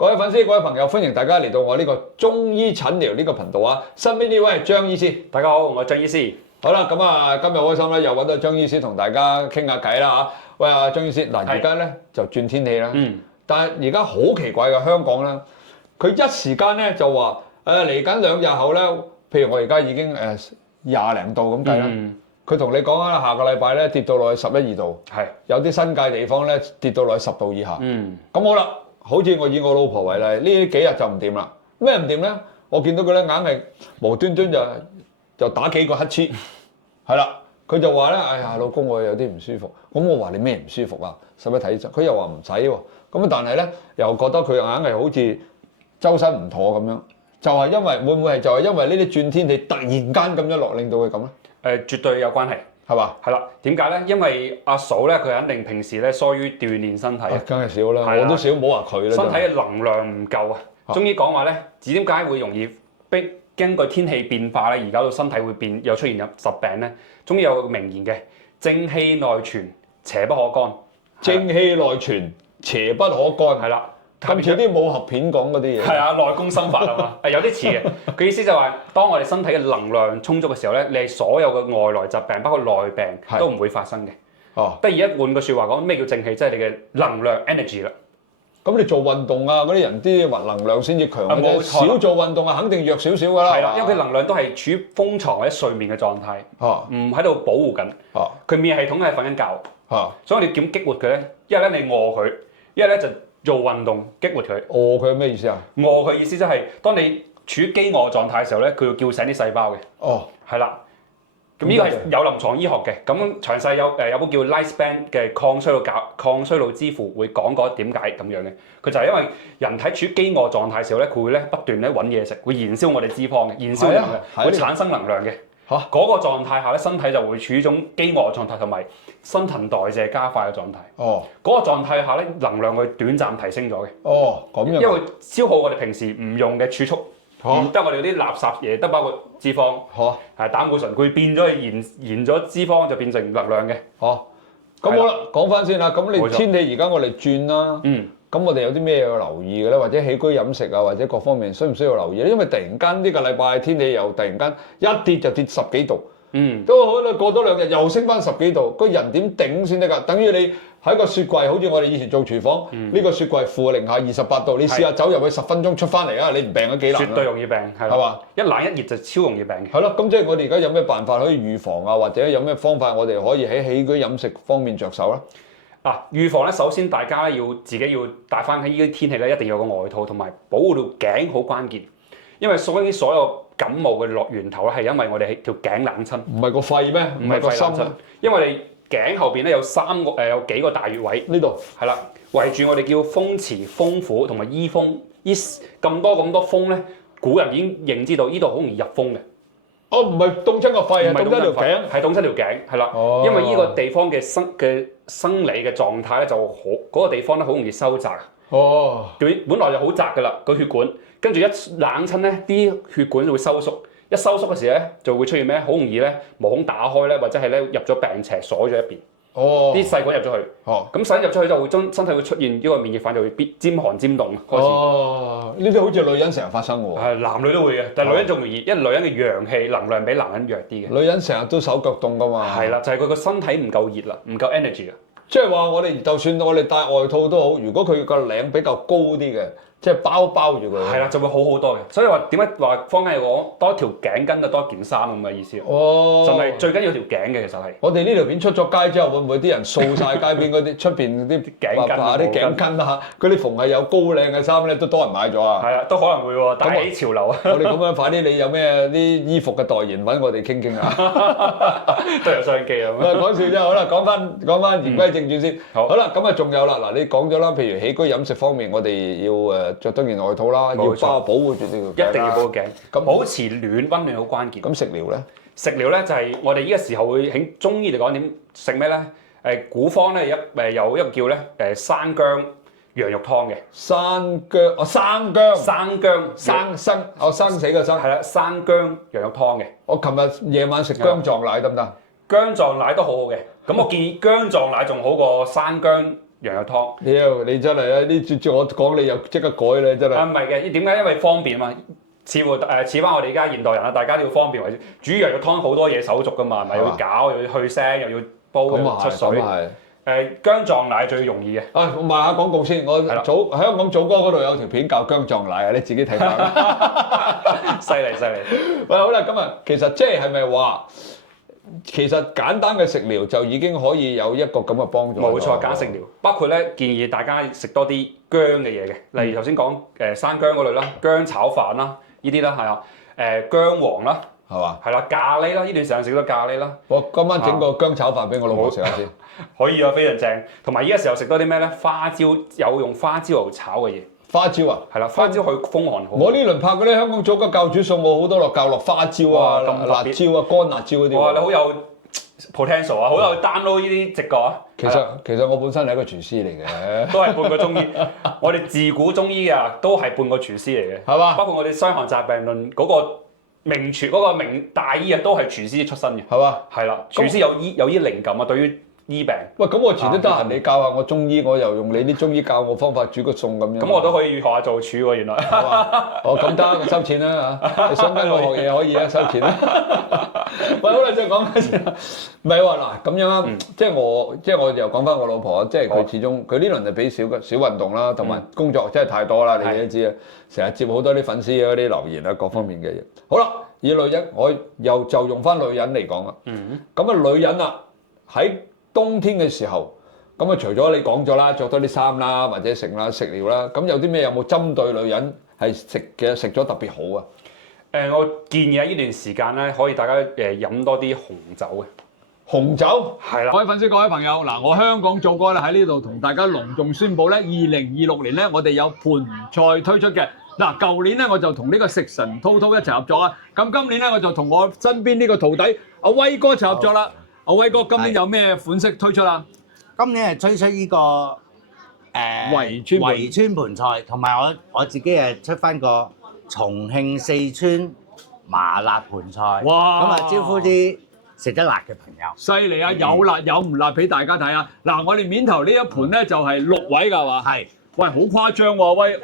各位粉絲、各位朋友，歡迎大家嚟到我呢個中醫診療呢個頻道啊！身邊呢位係張醫師，大家好，我係張醫師。好啦，咁啊，今日開心咧，又揾到張醫師同大家傾下偈啦嚇。喂啊，張醫師，嗱而家咧就轉天氣啦，但係而家好奇怪嘅香港咧，佢一時間咧就話嚟緊2日後咧，譬如我而家已經20零度咁計啦。佢同你講啊，下個禮拜咧跌到落去11、2度，有啲新界地方咧跌到落去10度以下。咁好啦，好似我以我老婆為例，呢幾日就唔掂啦。咩唔掂咧？我見到佢咧硬係無端端就打幾個乞嗤，係啦。佢就話咧：哎呀，老公我有啲唔舒服。咁我話你咩唔舒服啊？使唔使睇醫生？佢又話唔使喎。咁但係咧又覺得佢硬係好似周身唔妥咁樣。就係因為會唔會係就係因為呢啲轉天氣突然間咁樣落，令到佢咁咧？絕對有關係，係嘛？係啦，點解咧？因為阿嫂咧，佢肯定平時咧疏於鍛鍊身體，梗係少啦，我都少，唔好話佢啦。身體嘅能量唔夠啊！中醫講話咧，點解會容易根據天氣變化咧，而搞到身體會變，又出現有疾病咧？中醫有個名言嘅，正氣內存，邪不可干。正氣內存，邪不可干。係啦。咁似啲武俠片講嗰啲嘢，係啊，內功心法啊嘛，有啲似嘅。佢意思就係話，當我哋身體嘅能量充足嘅時候咧，你所有嘅外來疾病，包括內病，都唔會發生嘅。哦，不如一換個説話講，咩叫正氣？即係你嘅能量 energy 啦。咁你做運動啊，嗰啲人啲能量先至強嘅啫。少做運動啊，肯定弱少少㗎啦。係啦，因為佢能量都係處於封藏或者睡眠嘅狀態，唔喺度保護緊。佢免疫系統係瞓緊覺。所以你點激活佢咧？一係咧你餓佢，一係咧就做運動激活佢。餓佢係咩意思啊？餓佢意思即係當你處於飢餓狀態嘅時候咧，佢要叫醒啲細胞嘅。哦，係啦。咁呢個係有臨床醫學嘅。咁詳細有本叫 Lifespan 嘅抗衰老之父會講過點解咁樣嘅。佢就係因為人體處於飢餓狀態嘅時候咧，佢會咧不斷咧揾嘢食，會燃燒我哋脂肪嘅，燃燒能量，會產生能量嘅。嗰個狀態下咧，身體就會處於一種飢餓狀態同埋新陳代謝加快嘅狀態。哦，嗰個狀態下咧，能量會短暫提升咗嘅。哦，咁樣。因為消耗我哋平時唔用嘅儲蓄，唔得我哋嗰啲垃圾嘢，得包括脂肪。係膽固醇，佢變咗燃咗脂肪就變成能量嘅。咁好啦，講翻先啦。咁你天氣而家我哋轉啦。咁我哋有啲咩要留意嘅咧？或者起居飲食啊，或者各方面需唔需要留意咧？因為突然間呢個禮拜天氣又突然間一跌就跌10幾度，都好啦。過多2日又升翻10幾度，個人點頂先得㗎？等於你喺個雪櫃，好似我哋以前做廚房，呢個雪櫃負零下28度，你試下走入去10分鐘出翻嚟啊！你唔病咗幾難？絕對容易病，係嘛？一冷一熱就超容易病嘅。係咯，咁即係我哋而家有咩辦法可以預防啊？或者有咩方法我哋可以喺起居飲食方面着手咧？預防咧，首先大家咧自己要帶翻喺呢啲天氣咧，一定要有個外套同埋保護條頸好關鍵。因為所有感冒嘅源頭咧，係因為我哋條頸冷親。唔係個肺咩？唔係個心啊？因為你頸後邊咧有幾個大穴位，呢度係啦，圍住我哋叫風池、風府同埋醫風。呢咁多風咧，古人已經認知到呢度好容易入風嘅。哦，唔係凍親個肺啊，凍親條頸，係凍親條頸，係啦。因為呢個地方嘅生理嘅狀態咧，就好嗰個地方咧，好容易收窄。哦，本來就好窄㗎啦個血管，跟住一冷親咧，啲血管就會收縮。一收縮嘅時候咧，就會出現咩？好容易咧，毛孔打開咧，或者係咧入咗病邪鎖咗一邊。哦，啲細菌入咗去。哦，咁細菌入咗去就會身體會出現呢個免疫反應，就會尖寒尖凍開始。哦，呢啲好似女人成日發生喎。係男女都會嘅，但係女人仲容易，因為女人嘅陽氣能量比男人弱啲嘅。女人成日都手腳凍㗎嘛。係啦，就係佢個身體唔夠熱啦，唔夠 energy 啊。即係話我哋就算我哋戴外套都好，如果佢個領比較高啲嘅，即係包住佢，係啦，就會好好多嘅。所以話點解話坊間有講多條頸巾就多件衫咁嘅意思？哦，就係最緊要條頸嘅其實係。我哋呢條片出咗街之後，會唔會啲人掃晒街邊嗰啲出邊啲頸巾啊？啲頸巾啊，嗰啲逢係有高領嘅衫咧，都多人買咗啊！係啊，都可能會喎，帶起潮流啊！我哋咁樣快啲，你有咩啲衣服嘅代言揾我哋傾傾啊？都有商機啊！唔係講笑啫，好啦，講翻言歸正傳先。好啦，咁啊仲有啦，嗱你講咗啦，譬如起居飲食方面，我哋要着多件外套啦，要保護住呢條頸，一定要保護頸。咁保持溫暖好關鍵。咁食療咧？食療咧就係我哋呢個時候會喺中醫嚟講點食咩咧？古方咧有一個叫咧生薑羊肉湯嘅。生薑生死嘅生。係啦，生薑羊肉湯嘅。我琴日夜晚食薑撞奶得唔得？薑撞奶都好好嘅。咁我建議薑撞奶仲好過生薑羊肉湯。你真係啊！呢我講你又即刻改咧，真係。唔係嘅，點解？因為方便嘛。似翻我哋而家現代人啦，大家都要方便為主。煮羊肉湯好多嘢手續㗎嘛，咪又要攪，又要去腥，又要煲，又要出水。薑撞奶最容易嘅。我賣下廣告先，香港祖哥嗰度有條片教薑撞奶啊，你自己睇下啦。犀利。喂，好啦，咁啊，其實即係咪話，其實簡單嘅食療就已經可以有一個咁嘅幫助。冇錯，簡單食療，包括咧建議大家食多啲薑嘅嘢嘅，例如頭先講生薑嗰類啦，薑炒飯啦，呢啲啦係啊，薑黃啦。係嘛？係啦，咖喱啦，呢段時間食多咖喱啦。我今晚整個薑炒飯俾我老婆食下先。可以啊，非常正。同埋依家時候食多啲咩咧？花椒，有用花椒油炒嘅嘢。花椒啊？係啦，花椒去風寒好。我呢輪拍嗰啲香港祖國教煮餸，我好多教落花椒啊、辣椒啊、乾辣椒嗰啲。哇！你好有 potential 啊，好有 download 呢啲直覺啊。其實我本身係一個廚師嚟嘅，都係半個中醫。我哋自古中醫啊，都係半個廚師嚟嘅，係嘛？包括我哋《傷寒雜病論》嗰個名廚嗰個名大醫啊，都係廚師出身嘅，係嘛？係啦，廚師有啲靈感啊，對於醫病。喂，咁我遲啲得閒你教下我中醫，我又用你啲中醫教我方法煮個餸咁樣。咁我都可以學下做廚喎，原來。係嘛？哦，咁得，收錢啦嚇！你想跟我學嘢可以啊，收錢啦。喂，好啦，再講翻先。唔係喎，嗱咁樣啦，即係我又講翻我老婆啊，即係佢始終佢呢輪就俾少運動啦，同埋工作真係太多啦，你都知啊，成日接好多啲粉絲嗰啲留言啊，各方面嘅嘢。好啦，以女人，我又就用翻女人嚟講啦。咁啊，女人啊喺冬天嘅時候，咁啊除咗你講咗啦，着多啲衫啦，或者食療啦，咁有啲咩有冇針對女人係食咗特別好啊？我建議喺呢段時間咧，可以大家飲多啲紅酒嘅。紅酒係啦，各位粉絲、各位朋友，嗱，我香港祖哥咧喺呢度同大家隆重宣布咧，2026年咧我哋有盤菜推出嘅。嗱，舊年咧我就同呢個食神滔滔一齊合作啊，咁今年咧我就同我身邊呢個徒弟阿威哥一齊合作啦。阿威哥今年有咩款式推出啊？今年係推出呢個圍村盤菜，同埋我自己係出翻個重慶四川麻辣盤菜。哇！咁啊招呼啲食得辣嘅朋友。犀利啊！有辣有唔辣俾大家睇啊！嗱，我哋面頭呢一盤咧就係6位㗎，係嘛？係。喂，好誇張喎，威！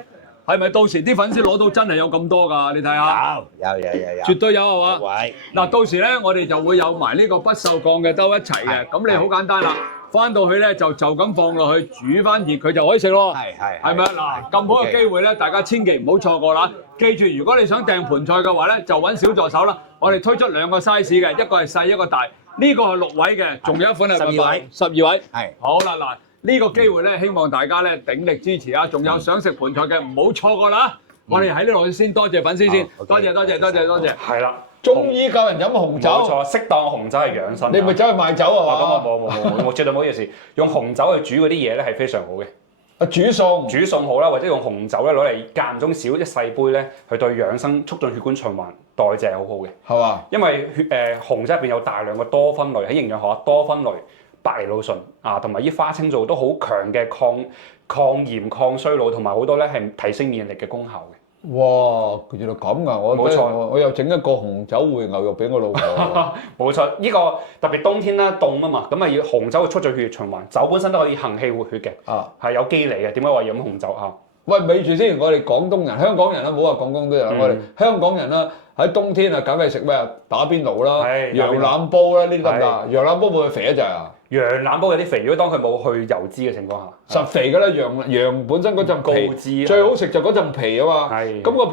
係咪到時啲粉絲攞到真係有咁多㗎？你睇下。有。絕對有係嘛？位。嗱，到時咧我哋就會有埋呢個不鏽鋼嘅兜一齊嘅，咁你好簡單啦。翻到去咧就咁放落去煮翻熱佢就可以食咯。係咪啊？嗱，咁好嘅機會咧，大家千祈唔好錯過啦！記住，如果你想訂盤菜嘅話咧，就揾小助手啦。我哋推出2個 size 嘅，一個係細，一個大。呢個係6位嘅，仲有一款係12位。12位。係。好啦，嗱，呢個機會咧，希望大家咧鼎力支持啊！仲有想食盤菜嘅，唔好錯過啦！我哋喺呢度先多謝粉絲先，多謝。係啦。中醫教人飲紅酒，冇錯，適當嘅紅酒係養生。你咪走去賣酒啊嘛？咁我絕對冇呢件事。用紅酒去煮嗰啲嘢咧係非常好嘅。煮餸好啦，或者用紅酒咧攞嚟間中少一細杯咧，去對養生、促進血管循環、代謝係好好嘅。係嘛？因為紅酒入邊有大量嘅多酚類，喺營養學多酚類、白藜蘆醇啊，同埋啲花青素都好強嘅抗炎、抗衰老，同埋好多咧係提升免疫力嘅功效嘅。哇！原來咁噶，冇錯，我又整一個紅酒燴牛肉俾我老婆。冇錯，呢個特別冬天啦，凍啊嘛，咁啊要紅酒去促進血液循環，酒本身都可以行氣活血嘅，係有機理嘅。點解話要飲紅酒啊？喂，咪住先，我哋廣東人、香港人啦，唔好話廣東都有，我哋香港人啦，喺冬天啊，梗係食咩啊？打邊爐啦，羊腩煲啦，呢啲得唔得？羊腩煲會唔會肥一陣啊？羊腩煲有啲肥，如果當佢冇去油脂嘅情況下，實肥㗎啦。羊本身嗰陣皮最好食就嗰陣皮啊嘛。係。咁個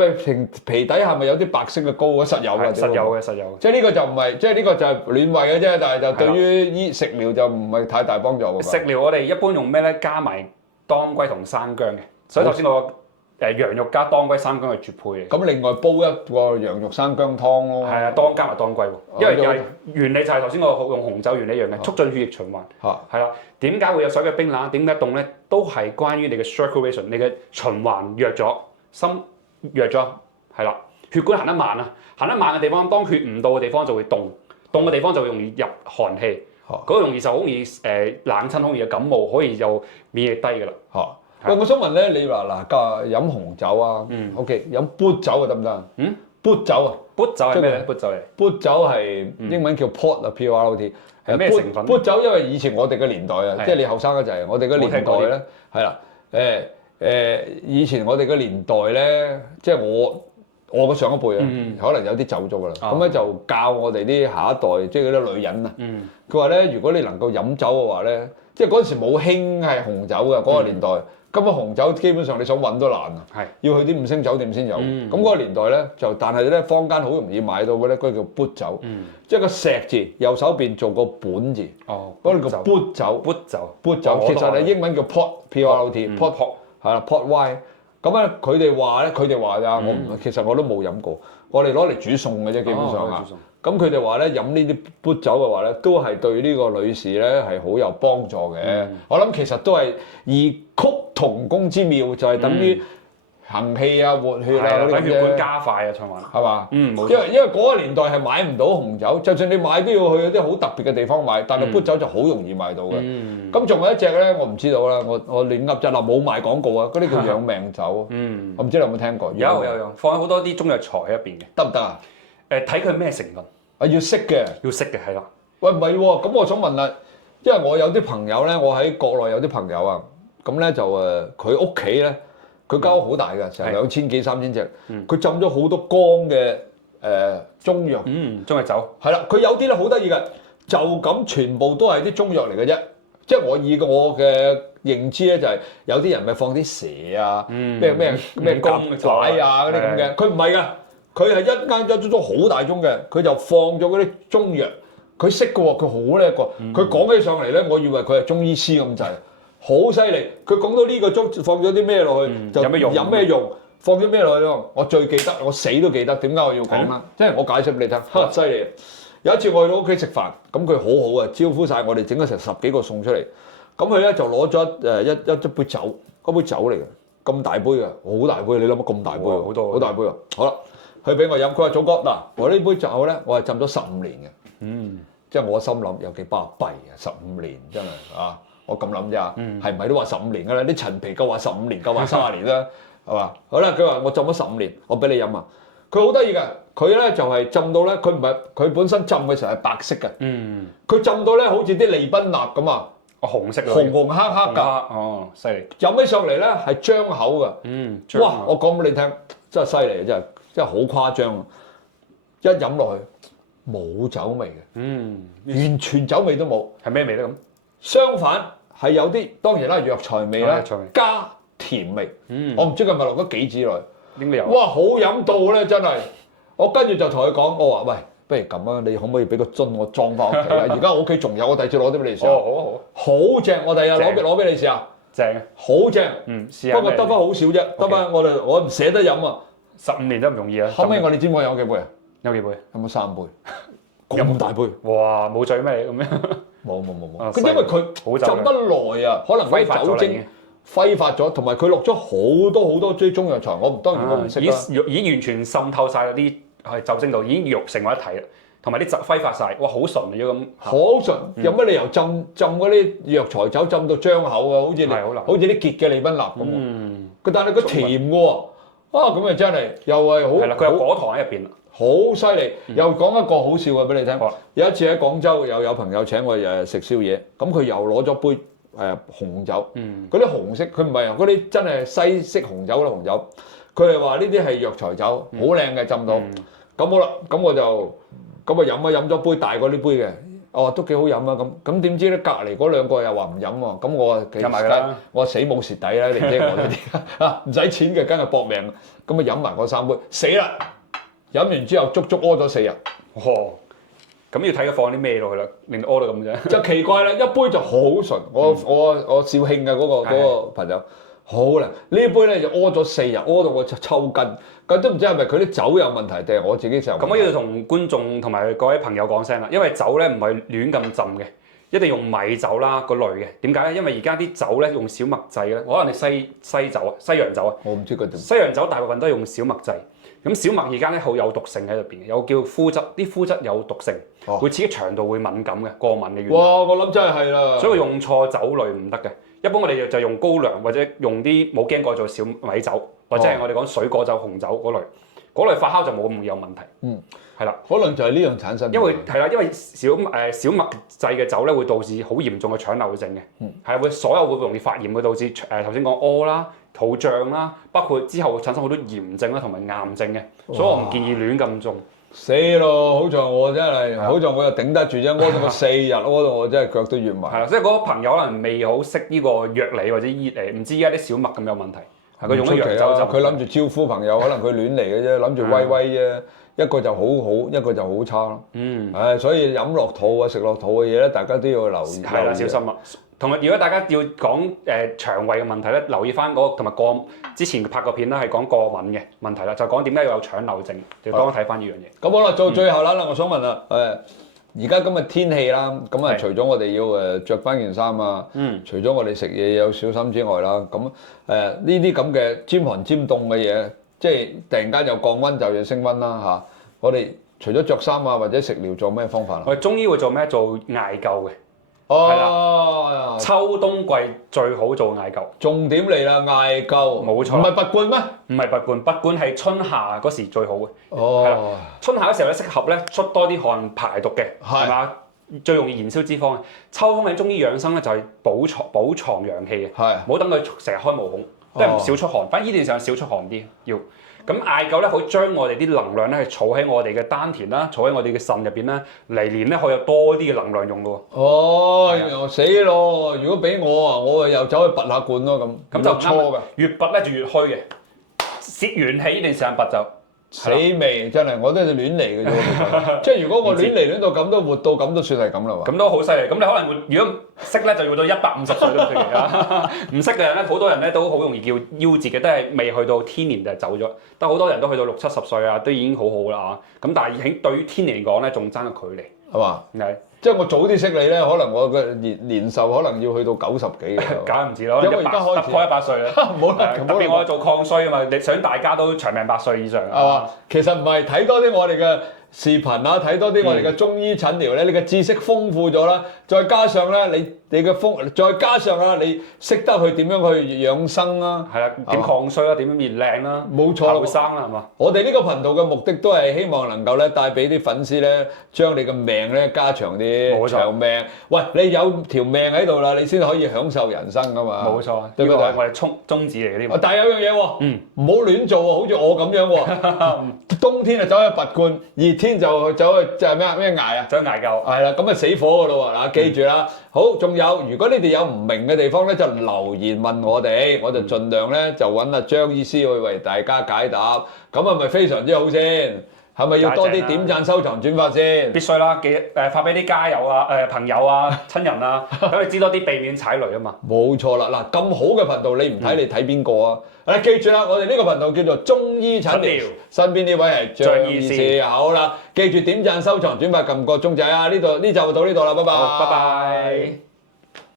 皮底下咪有啲白色嘅膏啊？實有㗎。實有嘅。即係呢個就唔係，即係呢個就係暖胃嘅啫，但係就對於食療就唔係太大幫助㗎。食療我哋一般用咩咧？加埋當歸同生薑嘅。所以頭先我羊肉加當歸生薑係絕配嘅。咁另外煲一個羊肉生薑湯咯。係啊，加埋當歸喎。因為原理就係頭先我用紅酒原理一樣嘅，促進血液循環。係啦。點解會有手腳冰冷？點解凍咧？都係關於你嘅 circulation， 你嘅循環弱咗，心弱咗。係啦。血管行得慢啊，行得慢嘅地方，當血唔到嘅地方就會凍，凍嘅地方就會容易入寒氣。嗰個容易就好容易冷親，好容易感冒，可以就免疫力低㗎啦。喂，我想問咧，你話嗱，飲紅酒啊，OK，飲砵酒啊得唔得？砵酒啊，砵酒係咩咧？砵酒嚟？砵酒係英文叫 port 啊，P-O-R-T。係咩成分？砵酒因為以前我哋嘅年代啊，即係你後生嗰陣，我哋嘅年代咧係啦，以前我哋嘅年代咧，即係我嘅上一輩啊，可能有啲走咗噶啦，咁咧就教我哋啲下一代，即係嗰啲女人啊，佢話咧，如果你能夠飲酒嘅話咧，即係嗰陣時冇興係紅酒嘅嗰個年代。根本紅酒基本上你想揾都難啊，要去啲5星酒店先有。咁嗰個年代咧就，但係咧坊間好容易買到嘅咧，嗰個叫砵酒，即係個石字右手邊做個本字，嗰個叫砵酒。砵酒其實係英文叫 port，P-O-R-T，port 係啦 ，port wine。咁咧佢哋話咋，其實我都冇飲過，我哋攞嚟煮餸嘅啫，基本上啊。咁佢哋話咧飲呢啲砵酒嘅話咧，都係對呢個女士咧係好有幫助嘅。我諗其實都係異曲同工之妙，就係等於行氣啊、活血啊嗰啲咁血管加快啊，循環係嘛？冇錯。因為嗰個年代係買唔到紅酒，就算你買都要去啲好特別嘅地方買，但係砵酒就好容易買到嘅。咁仲有一隻咧，我唔知道啦，我亂噏啫啦，冇賣廣告啊，嗰啲叫養命酒。我唔知你有冇聽過？有，放咗好多啲中藥材喺入邊嘅，得唔得啊？睇佢咩成分。要識嘅，係啦。喂，唔係喎，咁我想問啦，因為我有啲朋友咧，我喺國內有啲朋友啊，咁咧就佢屋企咧，佢間屋好大嘅，成2000幾3000隻，佢浸咗好多缸嘅中藥，中藥酒，係啦，佢有啲咧好得意嘅，就咁全部都係啲中藥嚟嘅啫，即係我嘅認知咧就係有啲人咪放啲蛇啊，咩鋼拐啊嗰啲咁嘅，佢唔係㗎。佢係一間裝好大盅嘅，佢就放咗嗰啲中藥，佢識嘅喎，佢好叻喎，佢講起上嚟咧，我以為佢係中醫師咁滯，好犀利。佢講到呢個盅放咗啲咩落去，就有咩用，放咗咩落去咯。我最記得，我死都記得。點解我要講啦？即係我解釋俾你聽，犀利。有一次我去到屋企食飯，咁佢好好啊，招呼晒我哋，整咗成10幾個餸出嚟。咁佢咧就攞咗一杯酒，嗰杯酒嚟嘅，咁大杯嘅，好大杯，你諗下咁大杯喎，好大杯啊！好啦。佢俾我飲，佢話：祖哥嗱，我呢杯酒咧，我係浸咗15年嘅，即係我心諗有幾巴閉啊！15年真係啊，我咁諗咋，係唔係都話15年㗎啦？啲陳皮夠話15年，夠話30年啦，係嘛？好啦，佢話我浸咗15年，我俾你飲啊！佢好得意㗎，佢咧就係浸到咧，佢唔係佢本身浸嘅時候係白色嘅，佢浸到咧好似啲利賓納咁啊，紅色紅紅黑黑㗎，哦，犀利！飲起上嚟咧係張口㗎，哇！我講俾你聽，真係犀利，真係好誇張啊！一飲落去冇酒味嘅，完全酒味都冇。係咩味咧咁？相反係有啲當然啦，藥材味啦，加甜味。我唔知佢係咪落咗杞子落去。應該有。哇！好飲到咧，真係。我跟住就同佢講，我話喂，不如咁啊，你可唔可以俾個樽我裝翻屋企啊？而家我屋企仲有，我第二次攞啲俾你試下。好。好正，我第日攞俾你試下。正啊！好正。試下。不過得翻好少啫，得翻我唔捨得飲啊。15年都唔容易啊！後尾我哋知唔知我有幾杯啊？有幾杯？有冇3杯？咁大杯？哇！冇醉咩咁樣？冇。佢因為佢浸得耐啊，可能嗰啲酒精揮發咗，同埋佢落咗好多啲中藥材。當然我唔識啦。已經完全滲透晒嗰啲係酒精度，已經融成為一體啦。同埋啲酒揮發晒，哇！好純啊！咁好純，有乜理由浸嗰啲藥材酒浸到張口啊？好似啲結嘅利賓納咁。但係佢甜嘅喎。咁啊真係又係好，係啦，佢有果糖喺入邊，好犀利。又講一個好笑嘅俾你聽。有一次喺廣州有朋友請我食宵夜，咁佢又攞咗杯紅酒，嗰啲紅色佢唔係嗰啲真係西式紅酒啦紅酒，佢係話呢啲係藥材酒，好靚嘅浸到。咁好啦，咁我就飲咗杯大過呢杯嘅，都幾好飲啊咁點知咧隔離嗰2個又話唔飲喎，咁我死冇蝕底啦，你知我呢啲啊唔使錢嘅，梗係搏命，咁啊飲埋嗰3杯，死啦！飲完之後足屙咗4日，咁要睇佢放啲咩落去啦，令到屙到咁啫。就奇怪啦，一杯就好純，我肇慶嘅嗰個朋友。好啦，呢杯咧就屙咗4日，屙到我抽筋，咁都唔知係咪佢啲酒有問題定係我自己成日。咁我要同觀眾同埋各位朋友講聲啦，因為酒咧唔係亂咁浸嘅，一定用米酒啦嗰類嘅。點解咧？因為而家啲酒咧用小麥製咧，可能你西酒啊、西洋酒啊，我唔知佢點。西洋酒大部分都係用小麥製，咁小麥而家咧好有毒性喺入邊，有叫麩質，啲麩質有毒性，會刺激腸道會敏感嘅，過敏嘅原因。哇！我諗真係啦，所以用錯酒類唔得嘅。一般我哋就用高粱或者用啲冇驚過做小米酒，或者係我哋講水果酒、紅酒嗰類。嗰類發酵就冇咁有問題。係啦，可能就係呢樣產生。因為小麥製嘅酒咧會導致好嚴重嘅腸漏症嘅，係會所有會容易發炎，會導致頭先講屙啦、肚脹啦，包括之後會產生好多炎症啦同埋癌症嘅，所以我唔建議亂咁種。死咯！好在我真係，好在我又頂得住啫，屙咗個4日，屙到我真係腳都軟埋。係啦，所以嗰個朋友可能未好識呢個藥理或者唔知而家啲小麥咁有問題，係佢用咗洋酒佢諗住招呼朋友，可能佢亂嚟嘅啫，諗住威威啫。一個就好好，一個就好差咯。所以飲落肚啊，食落肚嘅嘢咧，大家都要留意。係啦，小心啊！同埋，如果大家要講腸胃嘅問題咧，留意翻嗰個同埋之前拍個片啦，係講過敏嘅問題啦，就講點解要有腸漏症，就當睇翻呢樣嘢。咁好啦，到最後啦，我想問啦，而家今日天氣啦，咁啊，除咗我哋要着翻件衫啊，除咗我哋食嘢有小心之外啦，咁呢啲咁嘅尖寒尖凍嘅嘢。即係突然間又降溫就要升溫啦嚇！我哋除咗着衫啊或者食療做咩方法啊？我哋中醫會做咩？做艾灸嘅。哦，秋冬季最好做艾灸。重點嚟啦，艾灸。冇錯。唔係拔罐咩？唔係拔罐，拔罐係春夏嗰時最好嘅。哦。春夏嗰時候咧適合咧出多啲汗排毒嘅，係嘛？最容易燃燒脂肪嘅。秋冬嘅中醫養生咧就係補藏陽氣嘅，唔好等佢成日開毛孔。即係少出汗，反正呢段時間少出汗啲要。咁艾灸咧，可以將我哋啲能量咧係儲喺我哋嘅丹田啦，儲喺我哋嘅腎入邊咧，嚟年咧可以有多啲嘅能量用嘅喎。哦，死咯！如果俾我啊，我又走去拔下罐咯咁。咁就錯嘅，越拔咧就越虛嘅，泄元氣呢段時間拔就。死未真係，我都係亂嚟嘅啫。即係如果我亂嚟亂到咁都活到咁都算係咁啦喎。咁都好犀利。咁你可能如果識咧就要到150歲都唔出奇㗎。唔識嘅人咧，好多人咧都好容易叫夭折嘅，都係未去到天年就走咗。但好多人都去到60、70歲啊，都已經好好啦嚇。咁但係對於天年嚟講咧，仲爭個距離。係嘛？係。即係我早啲識你咧，可能我嘅年壽可能要去到90幾嘅。梗係唔止啦，因為而家開始突破100歲啦。唔好啦，特別我做抗衰啊嘛，你想大家都長命100歲以上。係嘛？其實唔係睇多啲我哋嘅視頻啊，睇多啲我哋嘅中醫診療咧，你嘅知識豐富咗啦，再加上咧你嘅再加上啊，你識得去點樣去養生啦，係啦，點抗衰啦，點樣變靚啦，冇錯啦，後生啦，係嘛？我哋呢個頻道嘅目的都係希望能夠咧帶俾啲粉絲咧，將你嘅命咧加長啲，長命。喂，你有條命喺度啦，你先可以享受人生噶嘛。冇錯，對唔對？我哋宗旨嚟嘅呢。但係有樣嘢喎，唔好亂做喎，好似我咁樣喎。冬天就走去拔罐，熱天就走去就係咩捱啊？走去捱灸。係啦，咁啊死火噶咯喎！嗱，記住啦。好，仲有，如果你哋有唔明嘅地方咧，就留言問我哋，我就盡量咧就揾阿張醫師去為大家解答。咁係咪非常之好先？係咪要多啲點讚、收藏、轉發先？必須啦，發俾啲家友啊、朋友啊、親人啊，等佢知多啲避免踩雷啊嘛。冇錯啦，嗱，咁好嘅頻道你唔睇你睇邊個啊？記住啦，我哋呢個頻道叫做中醫診療，身邊呢位係張醫師。好啦，記住點讚、收藏、轉發，撳個鐘仔啊！呢集就到呢度啦，拜拜。拜拜。